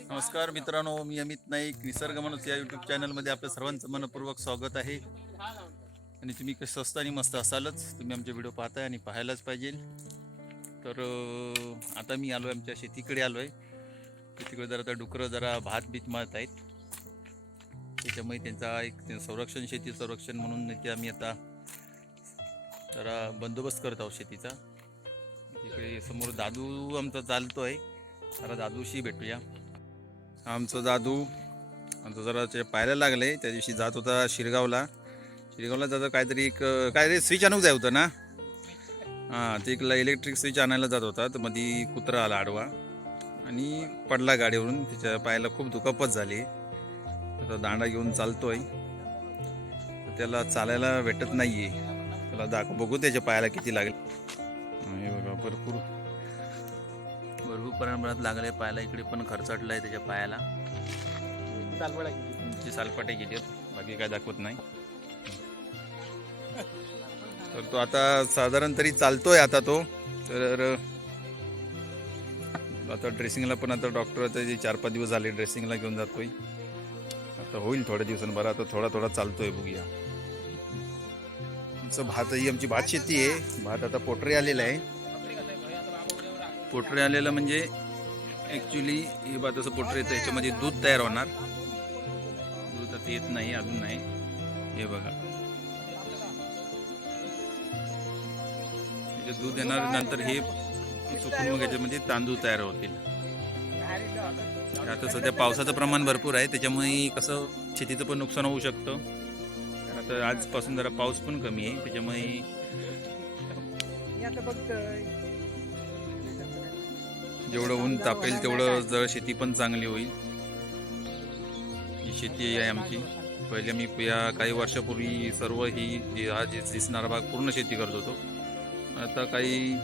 नमस्कार मित्रांनो, मी अमित नाईक. निसर्ग माणूस या यूट्यूब चॅनलमध्ये आपलं सर्वांचं मनपूर्वक स्वागत आहे. आणि तुम्ही कसं स्वस्त आणि मस्त असालच. तुम्ही आमचे व्हिडिओ पाहताय आणि पाहायलाच पाहिजे. तर आता मी आलो आहे, आमच्या शेतीकडे आलो आहे. शेतीकडे जरा डुकरं जरा भात बीत मळत आहेत. त्याच्यामुळे त्यांचा एक संरक्षण, शेती संरक्षण म्हणून ते आम्ही आता जरा बंदोबस्त करत आहोत शेतीचा. तिकडे समोर दादू आमचा चालतोय. जरा दादूशी भेटूया. आमचा दादू जरा ते पाहायला लागले. त्या दिवशी जात होता शिरगावला जाता काहीतरी एक काय रे स्विच आणूक जाय होतं ना. हां, ते इलेक्ट्रिक स्विच आणायला जात होता. तर मध्ये कुत्रा आला आडवा आणि पडला गाडीवरून. त्याच्या पायाला खूप दुखापत झाली. आता दांडा घेऊन चालतोय. त्याला चालायला भेटत नाहीये. त्याला बघू त्याच्या पायाला किती लागेल. हे बघा, भरपूर प्रमाणात लागले पायाला. इकडे पण खरचटलाय त्याच्या पायाला. सालपाटे गेली, बाकी काय दाखवत नाही. तर तो आता साधारण तरी चालतोय आता तो. तर आता ड्रेसिंगला पण आता डॉक्टर 4-5 दिवस झाले ड्रेसिंगला घेऊन जातोय. आता होईल थोड्या दिवसांनी आता थोडा चालतोय. बघूया. आमचं भात ही आमची भात शेती आहे. भात आता पोटरी आलेला आहे. पोटरी आलेलं म्हणजे ॲक्च्युली हे भात असं पोटरी येतं, याच्यामध्ये दूध तयार होणार. दूध आता येत नाही, अजून नाही. हे बघा, दूध येणार. नंतर हे चुकून मग याच्यामध्ये तांदूळ तयार होतील. आता सध्या पावसाचं प्रमाण भरपूर आहे, त्याच्यामुळे कसं शेतीचं पण नुकसान होऊ शकतं. आता आजपासून जरा पाऊस पण कमी आहे, त्याच्यामुळे जेवढं ऊन तापेल तेवढं जर शेती पण चांगली होईल. ही शेती आहे आमची. पहिले मी काही वर्षापूर्वी सर्व ही हा जे दिसणारा भाग पूर्ण शेती करत होतो. आता काही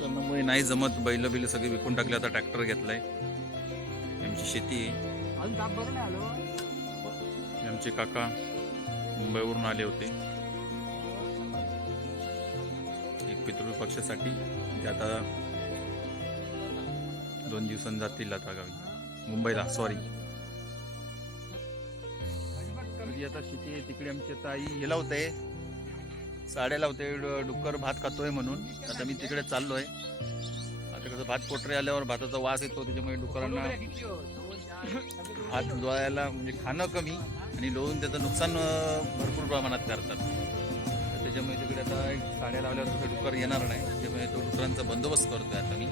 कारणामुळे नाही जमत. बैल सगळे विकून टाकले. आता ट्रॅक्टर घेतलाय. आमची शेती आहे. आमचे काका मुंबईवरून आले होते एक पितृ पक्षासाठी. ते आता 2 दिवसांनी जातील आता गावी, मुंबईला. सॉरी, आता शेती आहे तिकडे. आमची आता आई हे लावते, साड्या लावते. डुक्कर भात खातोय म्हणून आता मी तिकडे चाललोय. आता कसं भात पोटरे आल्यावर भाताचा वास येतो, त्याच्यामुळे डुकरांना भात लोळायला म्हणजे खाणं कमी आणि लोळून त्याचं नुकसान भरपूर प्रमाणात करतात. तर त्याच्यामुळे तिकडे आता साड्या लावल्यावर तसं डुकर येणार नाही. त्यामुळे तो डुकरांचा बंदोबस्त करतोय आता मी.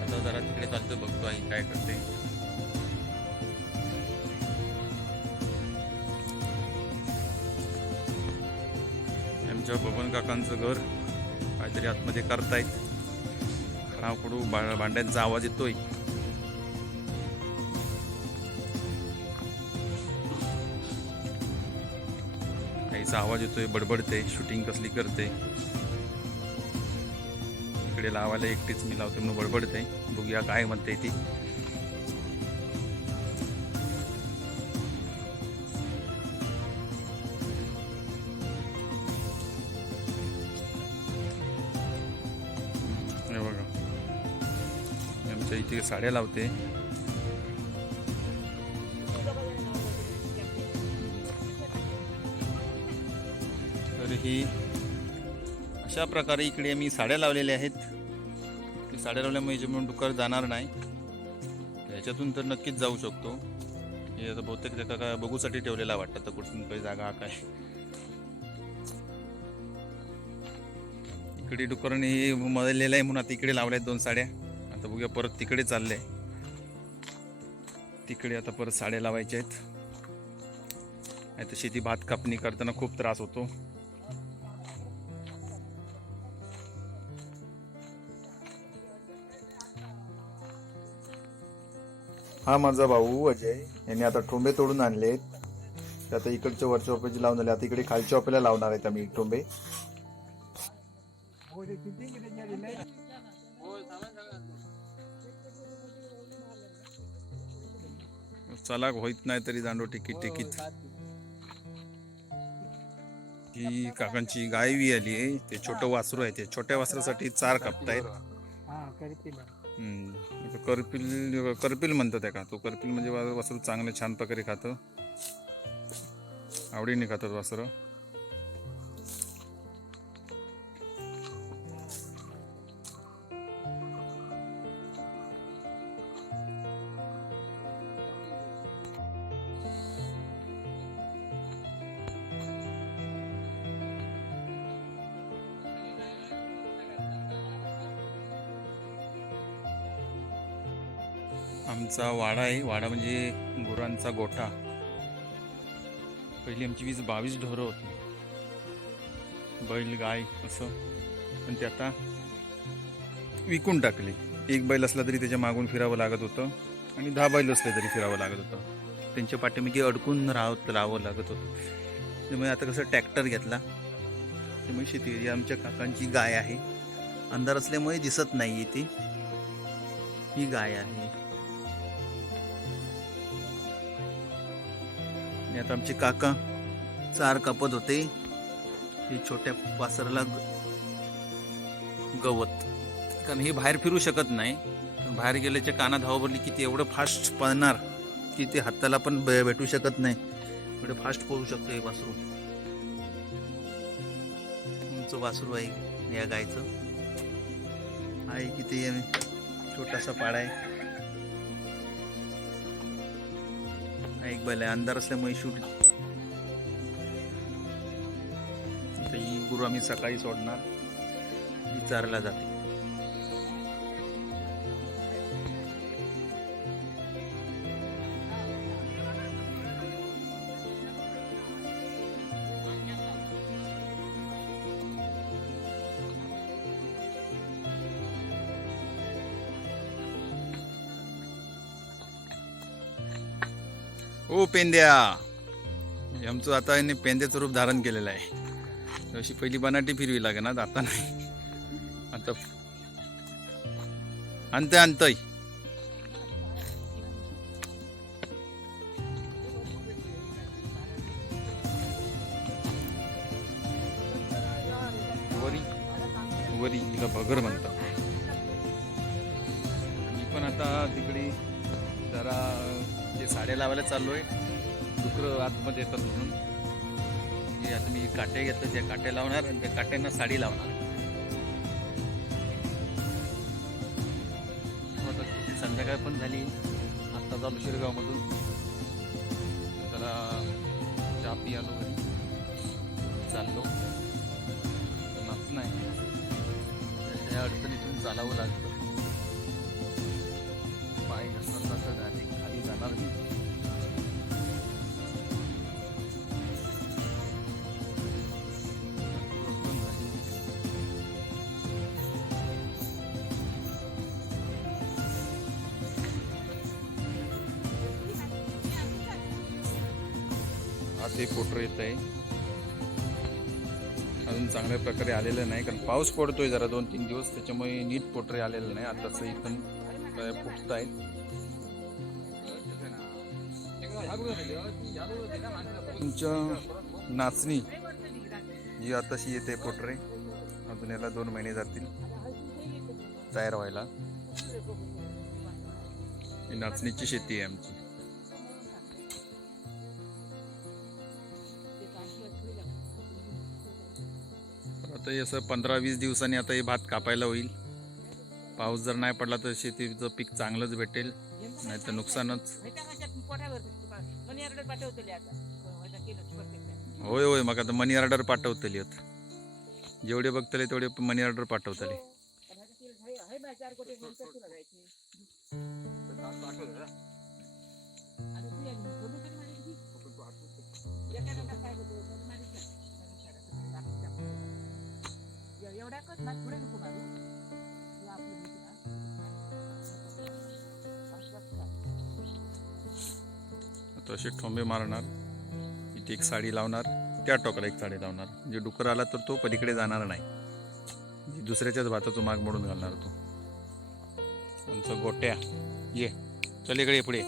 आता जरा तिकडे चालतोय, बघतो आई काय करते. आमच्या बबन काकांचं घर काहीतरी आतमध्ये करतायत. खडाखडू भांड्यांचा आवाज येतोय. आईचा आवाज येतोय, बडबडते. शूटिंग कसली करते. इकडे लावायला एकटीच मी लावते म्हणून बडबडते. बघूया काय म्हणते ती. हे बघा, आमच्या इथे साड्या लावते. तर ही अशा प्रकारे इकडे मी साड्या लावलेल्या आहेत. साड्या लावल्यामुळे याच्यामुळे डुकर जाणार नाही. ह्याच्यातून तर नक्कीच जाऊ शकतो. हे आता बहुतेक त्या काय बघूसाठी ठेवलेला वाटतं. तर कुठून काही जागा काय. इकडे डुकरांनी हे मळलेलं आहे म्हणून आता इकडे लावल्यात 2 साड्या. आता बघूया, परत तिकडे चाललंय. तिकडे आता परत साड्या लावायच्या आहेत. आता शेती भात कापणी करताना खूप त्रास होतो. हा माझा भाऊ अजय यांनी आता टोंबे तोडून आणलेत. ते आता इकडच्या वरच्या वाप्याची लावून झाले. आता इकडे खालच्या वाप्याला लावणार आहेत आम्ही टोंबे. चलाक होईत नाही तरी दांडो टिकीत. ही काकांची गाय बी आली आहे. ते छोटं वासरू आहे. ते छोट्या वासरासाठी चार कापतायत. करपील करपील म्हणतात त्या का, तो करपील म्हणजे वासरू चांगलं छान प्रकारे खातं, आवडीने खातात वासरं. आमचा वाडा आहे. वाडा म्हणजे गुरांचा गोठा. पहिली आमची 20-22 ढोरं होती, बैल गाय असं, पण ते आता विकून टाकली. एक बैल असला तरी त्याच्या मागून फिरावं लागत होतं आणि 10 बैल असले तरी फिरावं लागत होतं. त्यांच्या पाठीमागे अडकून राहावं लागत होतं. त्यामुळे आता कसं ट्रॅक्टर घेतला, त्यामुळे शेती. आमच्या काकांची गाय आहे, अंधार असल्यामुळे दिसत नाही ती. ही गाय आहे. आणि आता आमचे काका चार कापत होते, हे छोट्या वासराला गवत, कारण हे बाहेर फिरू शकत नाही. बाहेर गेल्याच्या काना धावा भरली की ते एवढं फास्ट पळणार की ते हाताला पण भेटू शकत नाही, एवढं फास्ट पळू शकतो हे वासरू. तुमचं वासरू आहे या गायचं आहे की ते छोटासा पाडा आहे. एक बैल आहे, अंधार असल्यामुळे शूट. ही गुरु आम्ही सकाळी सोडणार, ही चारला जाते. ओ पेंद्या, आमचं आता याने पेंद्याचं रूप धारण केलेलं आहे. अशी पहिली बनाटी फिरवी लागे ना, आता नाही. आता आणतय वरी वरी, तिला बगर म्हणतात. मी पण आता तिकडे जरा ते साड्या लावायला चाललोय. डुकरं आतमध्ये येतात म्हणून हे आता मी काटे घेतलं, त्या काट्या लावणार आणि त्या काट्यांना साडी लावणार. संध्याकाळ पण झाली, आत्ता चालू शिरगाव मधून. जरा चहा पी आलो, घरी चाललो. नाच नाही, त्या अडचणीतून चालावं लागतं. पाय घसरला तर झाले, खाली जाणार मी. आज हे पोटर येत आहे, अजून चांगल्या प्रकारे आलेलं नाही, कारण पाऊस पडतोय जरा 2-3 दिवस, त्याच्यामुळे नीट पोटर आलेलं नाही. आताच एकदम फुटत आहे. तुमच्या नाचणी ही आताशी येते पोटरे, अजून याला 2 महिने जातील तयार व्हायला. ही नाचणीची शेती आहे आमची. आता हे असं 15-20 दिवसांनी आता हे भात कापायला होईल. पाऊस जर नाही पडला तर शेतीचं पीक चांगलंच भेटेल, नाही तर नुकसानच. होय होय, मग आता मनी ऑर्डर पाठवतली, जेवढे बघतले तेवढे मनी ऑर्डर पाठवतले. आता असे ठोंबे मारणार, इथे एक साडी लावणार, त्या टोकाला एक साडी लावणार, म्हणजे डुकर आला तर तो पलीकडे जाणार नाही, दुसऱ्याच्याच भाताचं माग मोडून घालणार तो. आमचं गोट्या ये, चल इकडे पुढे.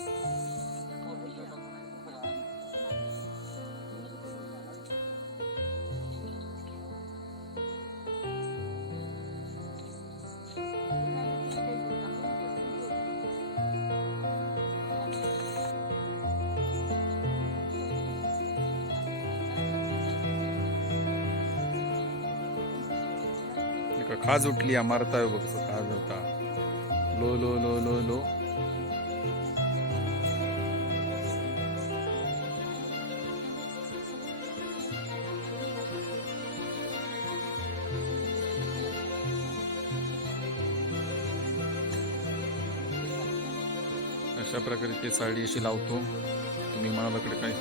खाज उठली मारता है बघ खाज होता low low low low low. अशा प्रकारची साडी अशी लावतो. तुम्ही म्हणालाकडे काय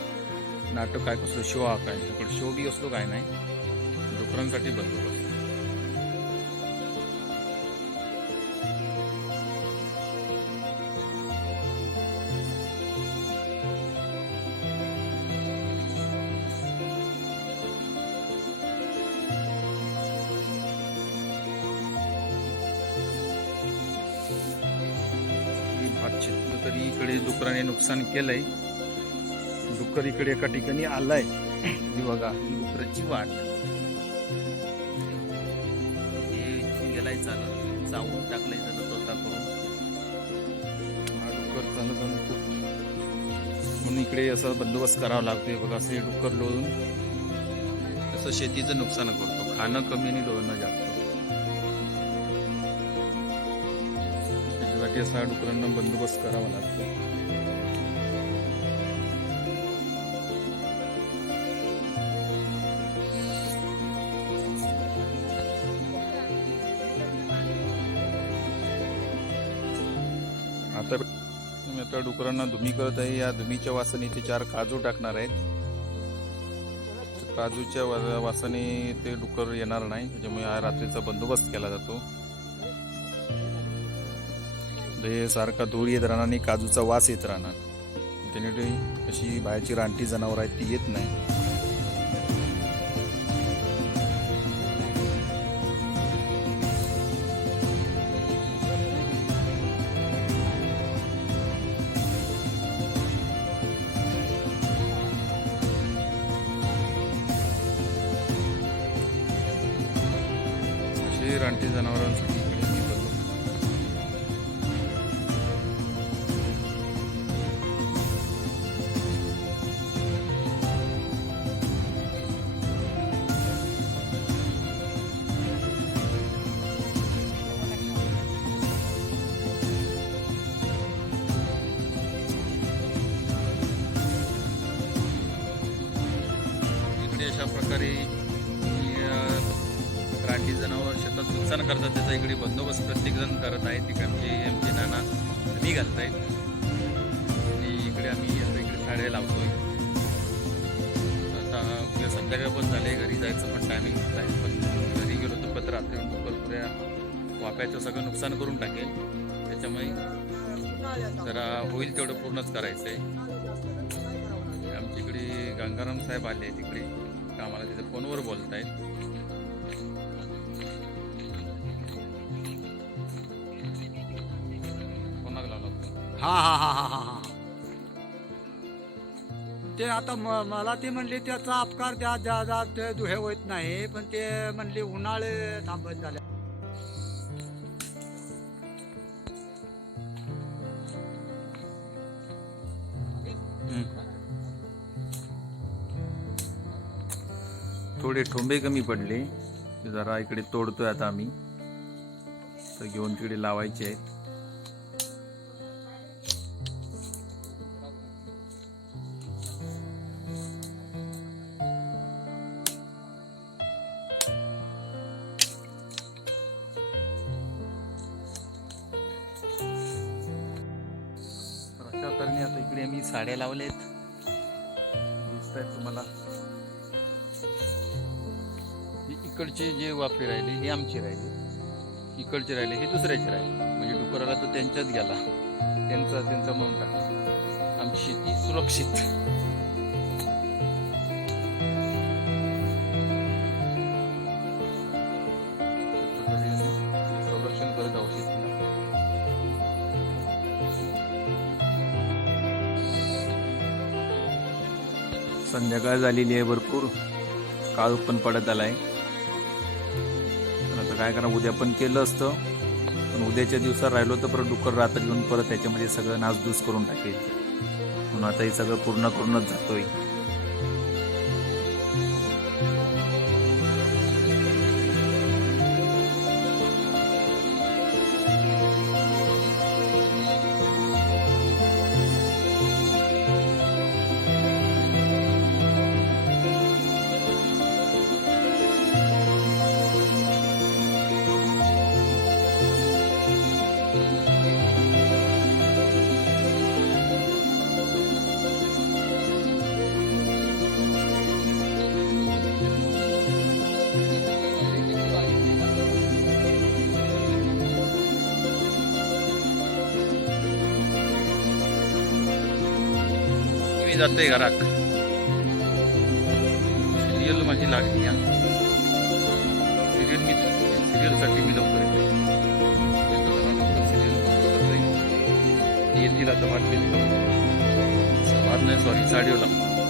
नाटक काय कसलं शो हा काय इकडे शो बी असलो काय नाही डुकरांसाठी बंदोबस्त. भात शिजलं तरी इकडे डुकराने नुकसान केलंय. डुक्कर इकडे एका ठिकाणी आलाय. ही बघा ही डुकराची वाट गेलाय चालत चावून टाकलंय त्याचा तोटा करून. हा डुक्कर चालत खूप म्हणून इकडे असं बंदोबस्त करावा लागतोय बघा. असं हे डुक्कर लोळून असं शेतीचं नुकसान करतो. खाणं कमी आणि लोळणं जास्त. त्याच्यासाठी असा डुकरांना बंदोबस्त करावा लागतो. आता डुकरांना धुमी करत आहे. या धुमीच्या वासाने ते 4 काजू टाकणार आहेत. काजूच्या वासाने ते डुकर येणार नाही त्याच्यामुळे हा रात्रीचा बंदोबस्त केला जातो. हे सारखा धूळ येत राहणार आणि काजूचा वास येत राहणार. त्याने अशी बाहेरची रानटी जनावर आहेत ती येत नाही. रानटी जनावरांसाठी इकडे मी बघतो. इकडे अशा प्रकारे रानटी जनावर शेतात नुकसान करतात त्याचा इकडे बंदोबस्त प्रत्येक जण करत आहे. तिकडे आमचे नाना मी घालतायत आणि इकडे आम्ही असं इकडे साड्या लावतोय. आता संध्याकाळ पण झाले घरी जायचं पण टायमिंग होत आहे. पण घरी गेलो तर पत्र रात्री पुऱ्या वाफ्याचं सगळं नुकसान करून टाकेल. त्याच्यामुळे जरा होईल तेवढं पूर्णच करायचं आहे. आमच्या इकडे गंगाराम साहेब आले तिकडे कामाला तिथे फोनवर बोलत आहेत. हा हा हा हा हा हा ते आता मला ते म्हणले त्याचा अपकार त्या ते दुहे होत नाही. पण ते म्हणले उन्हाळे थांबत झाले. थोडे ठोंबे कमी पडले जरा इकडे तोडतोय आता आम्ही. तर घेऊन तिकडे लावायचे आहेत. आता इकडे आम्ही साड्या लावल्यात दिसत आहेत तुम्हाला. इकडचे जे वाफे राहिले हे आमचे राहिले. इकडचे राहिले हे दुसऱ्याचे राहिले. म्हणजे डुकराला तो त्यांच्यात गेला. त्यांचा म्हणून टाकला. आमची शेती सुरक्षित. संरक्षण करत आहोत शेतीला. संध्याकाळ झालेली आहे. भरपूर काळ पण पडत आलाय. आता काय करा उद्या पण केलं असतं पण उद्याच्या दिवसात राहिलो तर परत डुक्कर रात्र घेऊन परत त्याच्यामध्ये सगळं नासधूस करून टाकेल. म्हणून आता हे सगळं पूर्ण करूनच जातोय. मी जातोय घरात. सिरियल माझी लागली हा. सिरियलसाठी मी लवकर येतो. येतील आता वाटते. सॉरी साडीवर लागतो.